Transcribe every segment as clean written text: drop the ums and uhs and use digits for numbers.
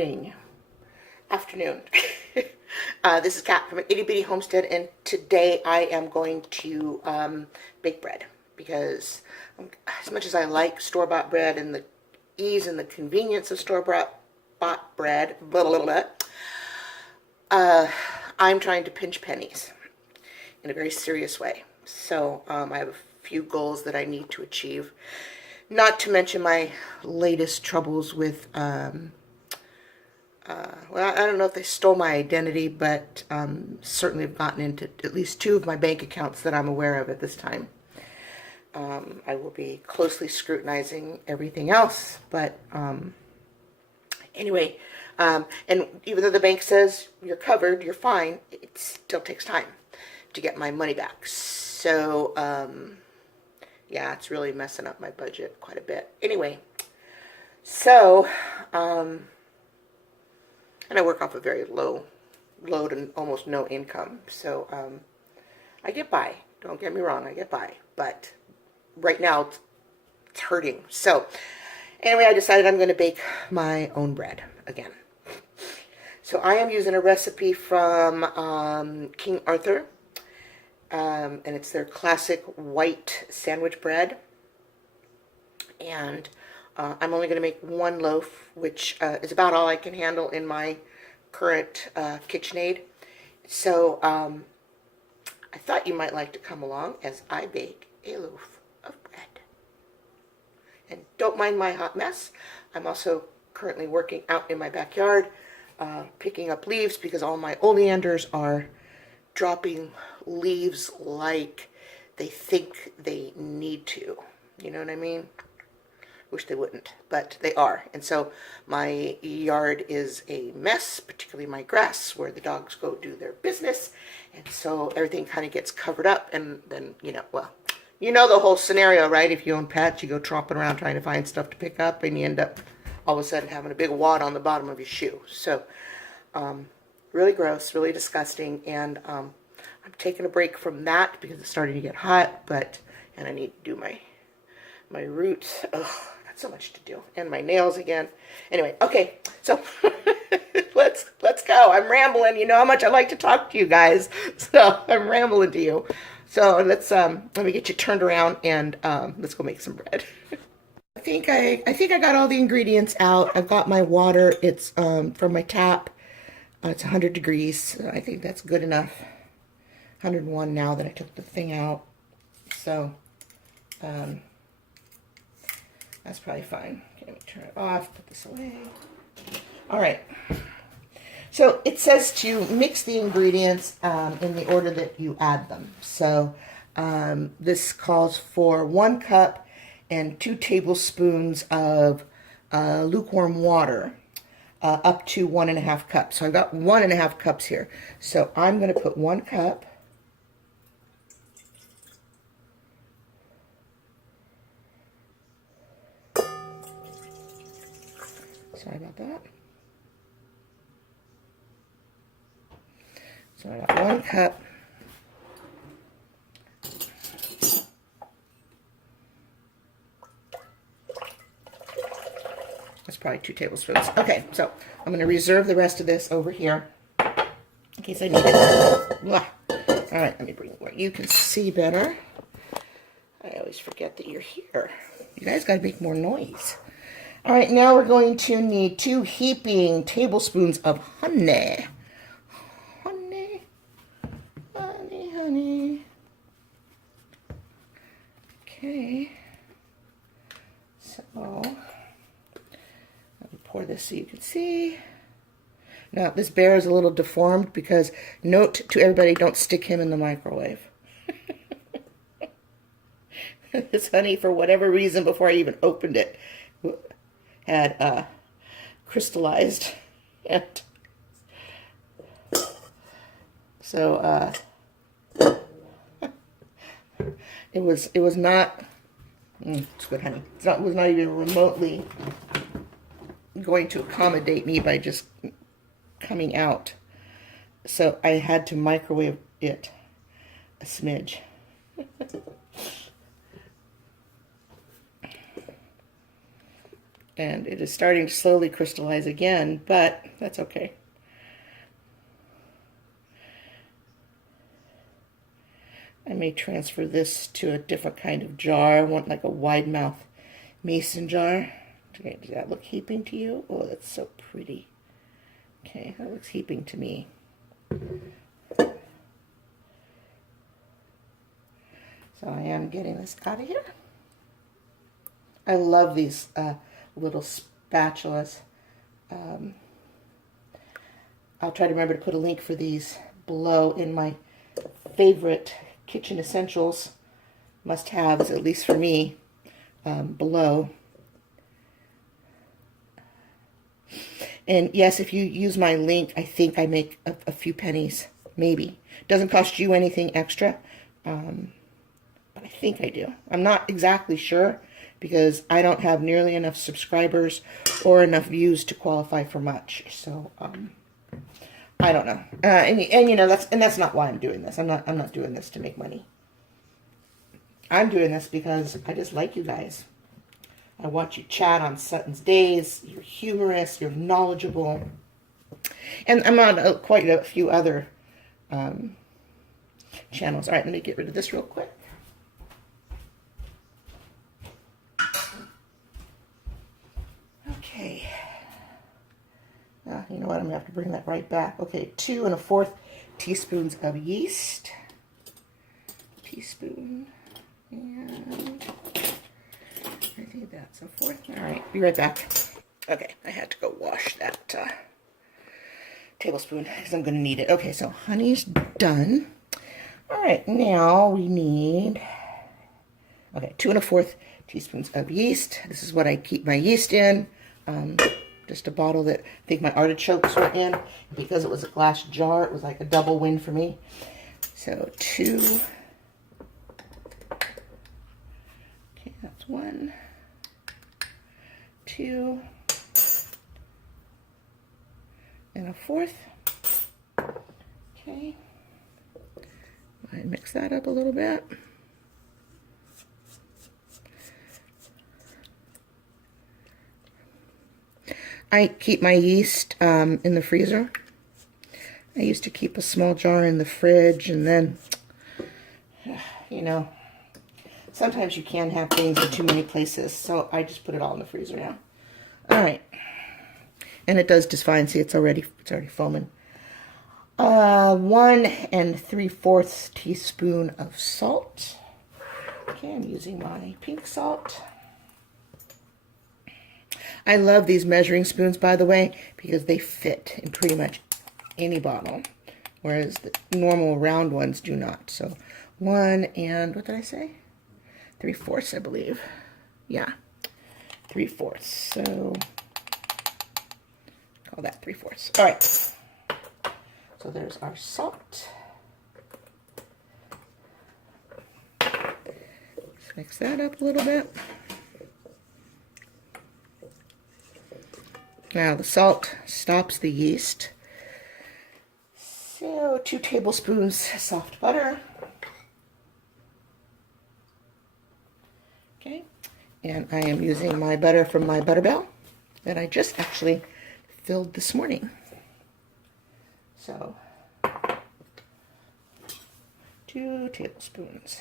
morning, afternoon. This is Kat from an Itty Bitty Homestead, and today I am going to bake bread because as much as I like store-bought bread and the ease and the convenience of store-bought bread, I'm trying to pinch pennies in a very serious way. So I have a few goals that I need to achieve. Not to mention my latest troubles with, well, I don't know if they stole my identity, but certainly have gotten into at least 2 of my bank accounts that I'm aware of at this time. I will be closely scrutinizing everything else, but anyway, and even though the bank says you're covered, you're fine, it still takes time to get my money back. So, yeah, it's really messing up my budget quite a bit. Anyway, so, and I work off a very low to almost no income. So, I get by. Don't get me wrong, I get by. But right now, it's hurting. So, anyway, I decided I'm going to bake my own bread again. So, I am using a recipe from King Arthur. And it's their classic white sandwich bread. And I'm only going to make 1 loaf, which is about all I can handle in my current KitchenAid. So I thought you might like to come along as I bake a loaf of bread. And don't mind my hot mess. I'm also currently working out in my backyard, picking up leaves because all my oleanders are dropping leaves like they think they need to. You know what I mean? Wish they wouldn't, but they are. And so my yard is a mess, particularly my grass where the dogs go do their business. And so everything kind of gets covered up, and then, you know, well, you know the whole scenario, right? If you own pets, you go tromping around trying to find stuff to pick up, and you end up all of a sudden having a big wad on the bottom of your shoe. So, really gross, really disgusting, and I'm taking a break from that because it's starting to get hot, and I need to do my roots. Oh, that's so much to do, and my nails again. Anyway, okay, so let's go. I'm rambling. You know how much I like to talk to you guys, so I'm rambling to you. So let me get you turned around, and let's go make some bread. I think I got all the ingredients out. I've got my water. It's from my tap. It's 100 degrees, so I think that's good enough. 101 now that I took the thing out. So, that's probably fine. Okay, let me turn it off, put this away. All right. So, it says to mix the ingredients in the order that you add them. So, this calls for 1 cup and 2 tablespoons of lukewarm water. Up to 1.5 cups. So I've got 1.5 cups here. So I'm going to put 1 cup. Sorry about that. So I got 1 cup. That's probably 2 tablespoons. Okay, so I'm going to reserve the rest of this over here in case I need it. Blah. All right, let me bring it where you can see better. I always forget that you're here. You guys got to make more noise. All right, now we're going to need 2 heaping tablespoons of honey. Honey, honey, honey. Okay. So pour this so you can see. Now, this bear is a little deformed because, note to everybody, don't stick him in the microwave. This honey, for whatever reason, before I even opened it, had crystallized. And so, it was not, it's good honey. It was not even remotely going to accommodate me by just coming out. So I had to microwave it a smidge. And it is starting to slowly crystallize again, but that's okay. I may transfer this to a different kind of jar. I want like a wide mouth mason jar. Okay, does that look heaping to you? Oh, that's so pretty. Okay, that looks heaping to me. So I am getting this out of here. I love these little spatulas. I'll try to remember to put a link for these below in my favorite kitchen essentials must-haves, at least for me, below. And yes, if you use my link, I think I make a few pennies, maybe. Doesn't cost you anything extra, but I think I do. I'm not exactly sure because I don't have nearly enough subscribers or enough views to qualify for much. So I don't know. And you know, that's not why I'm doing this. I'm not doing this to make money. I'm doing this because I just like you guys. I watch you chat on Sutton's Days. You're humorous. You're knowledgeable. And I'm on quite a few other channels. All right, let me get rid of this real quick. Okay. You know what? I'm going to have to bring that right back. Okay, 2 1/4 teaspoons of yeast. Teaspoon. And I think that's 1/4. All right, be right back. Okay, I had to go wash that tablespoon because I'm going to need it. Okay, so honey's done. All right, now we need, okay, 2 1/4 teaspoons of yeast. This is what I keep my yeast in. Just a bottle that I think my artichokes were in. Because it was a glass jar, it was like a double win for me. So 2. Okay, that's 1, 2, and 1/4. Okay. I mix that up a little bit. I keep my yeast in the freezer. I used to keep a small jar in the fridge, and then, you know, sometimes you can have things in too many places, so I just put it all in the freezer now. All right, and it does just fine. See, it's already foaming. 1 3/4 teaspoon of salt. Okay, I'm using my pink salt. I love these measuring spoons, by the way, because they fit in pretty much any bottle, whereas the normal round ones do not. So 1 and, what did I say? 3/4, I believe. Yeah, 3/4. So call that 3/4. All right. So there's our salt. Let's mix that up a little bit. Now the salt stops the yeast. So 2 tablespoons soft butter. Okay, and I am using my butter from my ButterBell that I just actually filled this morning. So 2 tablespoons.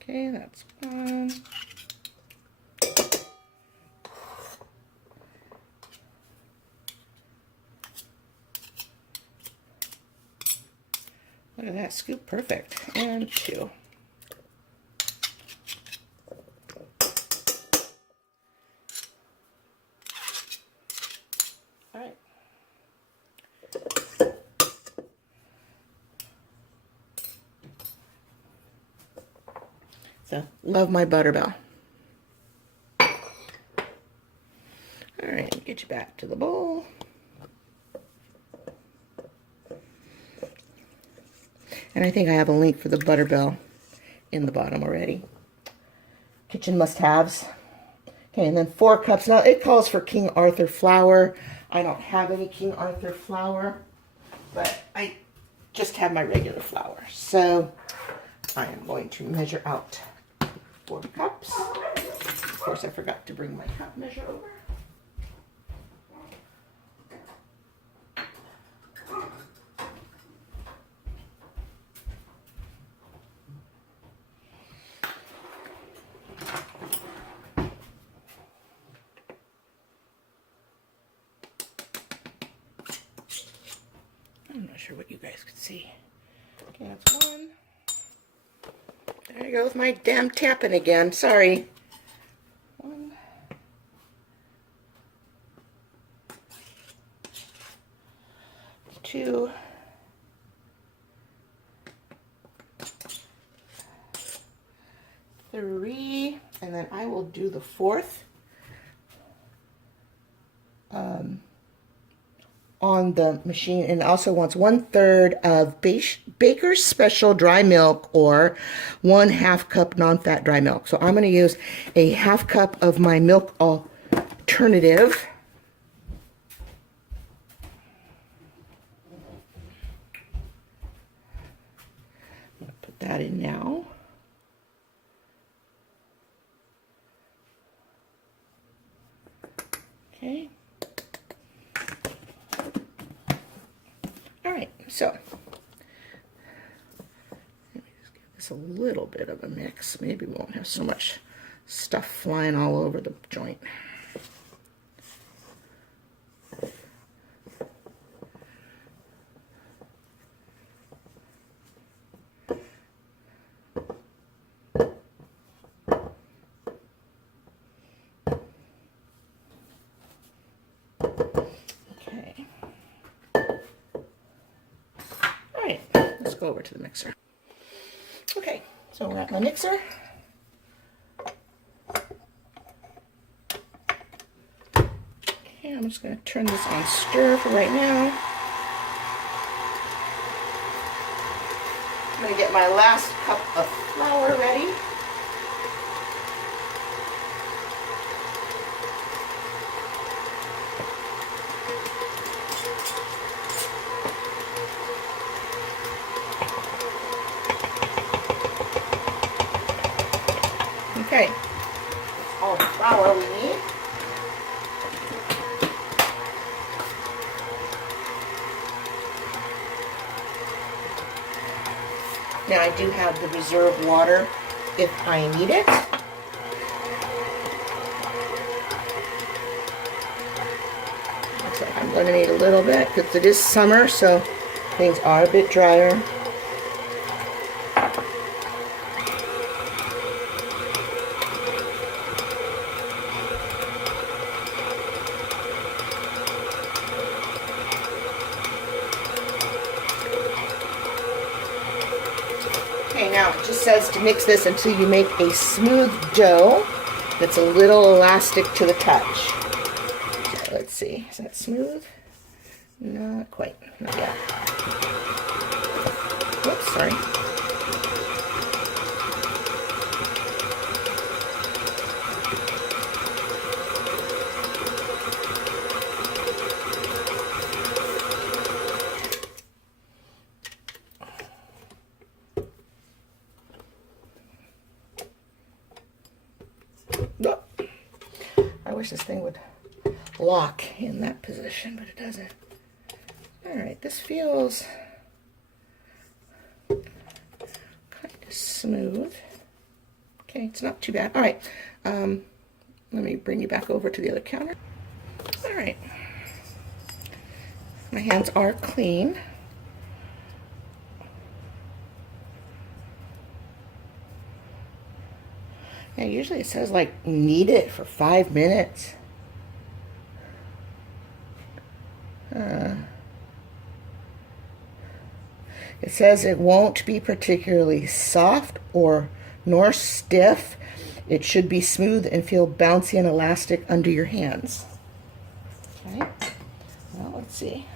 Okay, that's 1. Look at that, scoop perfect. And 2. All right. So, love my ButterBell. All right, get you back to the bowl. And I think I have a link for the ButterBell in the bottom already. Kitchen must-haves. Okay, and then 4 cups. Now, it calls for King Arthur flour. I don't have any King Arthur flour, but I just have my regular flour. So, I am going to measure out 4 cups. Of course, I forgot to bring my cup measure over. I'm not sure what you guys could see. Okay, that's 1. There I go with my damn tapping again. Sorry. 1. 2. 3. And then I will do the 4th. On the machine, and also wants 1/3 of Baker's Special dry milk or 1/2 cup non-fat dry milk. So I'm going to use a 1/2 cup of my milk alternative. I'm going to put that in now. Okay. Alright, so let me just give this a little bit of a mix. Maybe we won't have so much stuff flying all over the joint. Go over to the mixer. Okay, so we're at my mixer. Okay, I'm just going to turn this on stir for right now. I'm going to get my last cup of flour ready. Okay, all the flour we need. Now I do have the reserve water if I need it. Looks like I'm going to need a little bit because it is summer, so things are a bit drier. Okay, now it just says to mix this until you make a smooth dough that's a little elastic to the touch. So let's see, is that smooth? Not quite, not yet. Oops, sorry. I wish this thing would lock in that position, but it doesn't. Alright, this feels kind of smooth. Okay, it's not too bad. Alright, let me bring you back over to the other counter. Alright, my hands are clean. Yeah, usually it says like knead it for 5 minutes. It says it won't be particularly soft nor stiff. It should be smooth and feel bouncy and elastic under your hands. Okay, well, let's see.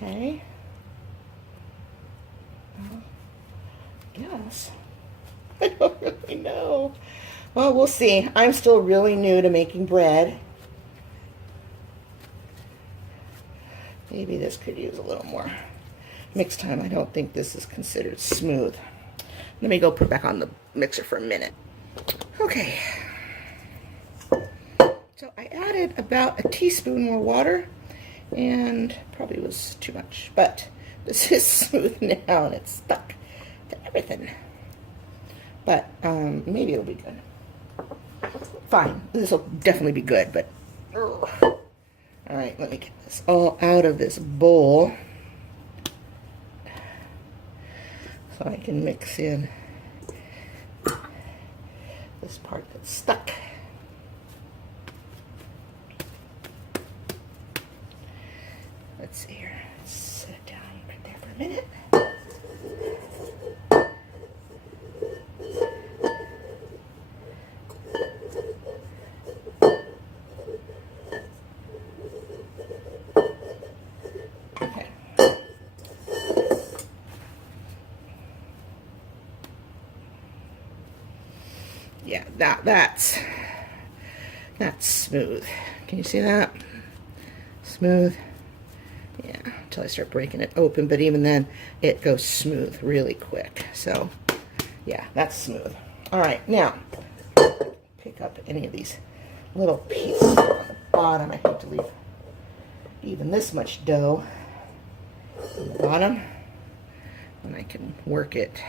Okay. Well, yes. I don't really know. Well, we'll see. I'm still really new to making bread. Maybe this could use a little more mix time. I don't think this is considered smooth. Let me go put it back on the mixer for a minute. Okay. So I added about a teaspoon more water, and probably was too much, but this is smooth now and it's stuck to everything. But maybe it'll be good. Fine, this will definitely be good, but ugh. All right, let me get this all out of this bowl so I can mix in this part that's stuck. Let's see here. Let's set it down right there for a minute. Okay. Yeah, that's smooth. Can you see that? Smooth. Yeah, until I start breaking it open, but even then it goes smooth really quick. So yeah, that's smooth. All right, now pick up any of these little pieces on the bottom. I hate to leave even this much dough on the bottom, and I can work it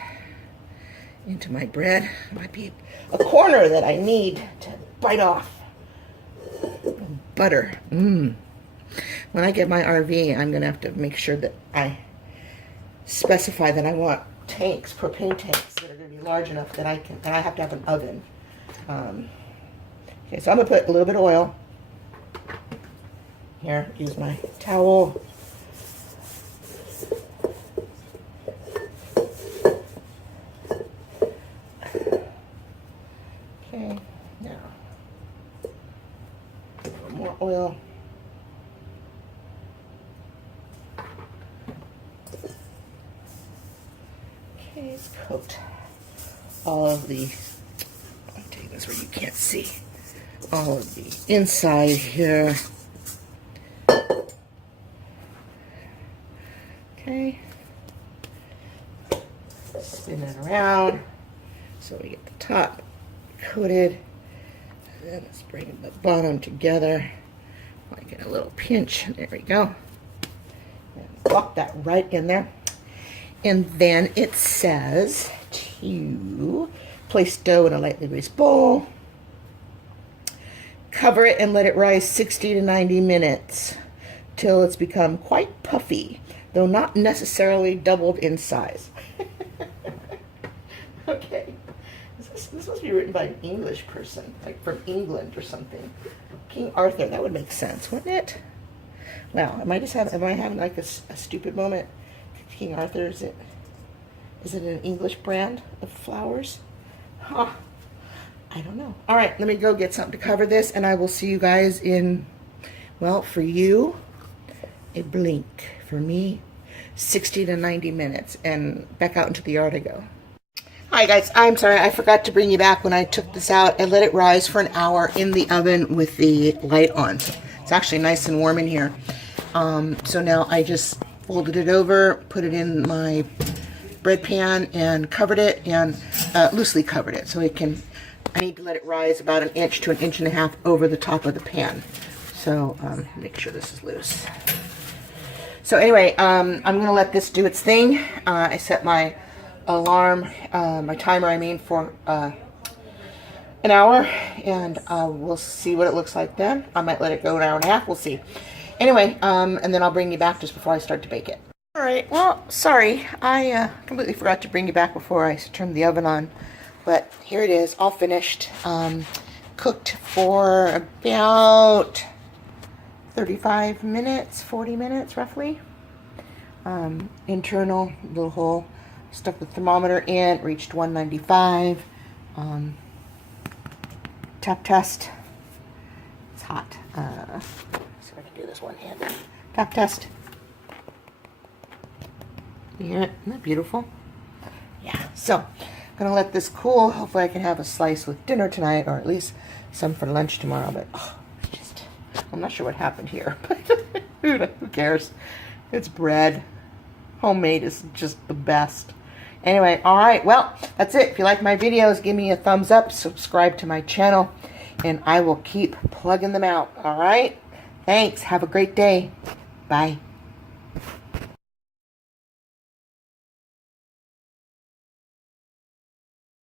into my bread. It might be a corner that I need to bite off. Butter. When I get my RV, I'm going to have to make sure that I specify that I want tanks, propane tanks that are going to be large enough that I have to have an oven. Okay, so I'm going to put a little bit of oil. Here, use my towel. Okay, now a little more oil. Okay, let's coat all of the, I'll take this where you can't see, all of the inside here. Okay, spin it around so we get the top coated, and then let's bring the bottom together like a little pinch. There we go, and plop that right in there. And then it says to place dough in a lightly greased bowl, cover it and let it rise 60 to 90 minutes till it's become quite puffy, though not necessarily doubled in size. Okay, this must be written by an English person, like from England or something. King Arthur, that would make sense, wouldn't it? Wow, am I having like a stupid moment? King Arthur, is it an English brand of flowers? Huh. I don't know. All right, let me go get something to cover this, and I will see you guys in, well, for you, a blink. For me, 60 to 90 minutes, and back out into the yard I go. Hi guys, I'm sorry, I forgot to bring you back when I took this out. I let it rise for an hour in the oven with the light on. So it's actually nice and warm in here. So now I just folded it over, put it in my bread pan, and covered it, and loosely covered it so it can. I need to let it rise about 1 inch to 1.5 inches over the top of the pan. So make sure this is loose. So anyway, I'm gonna let this do its thing. I set my alarm, my timer, I mean, for an hour, and we'll see what it looks like then. I might let it go an hour and a half. We'll see. Anyway, and then I'll bring you back just before I start to bake it. All right, well, sorry, I completely forgot to bring you back before I turned the oven on, but here it is, all finished, cooked for about 35 minutes, 40 minutes roughly. Internal little hole, stuck the thermometer in, reached 195. Tap test, it's hot. See if I can do this one hand. Tap test. You hear it? Isn't that beautiful? Yeah. So, Gonna let this cool. Hopefully I can have a slice with dinner tonight, or at least some for lunch tomorrow. But I'm not sure what happened here, but who cares? It's bread. Homemade is just the best. Anyway, all right, well, that's it. If you like my videos, give me a thumbs up, subscribe to my channel, and I will keep plugging them out, all right? Thanks. Have a great day. Bye.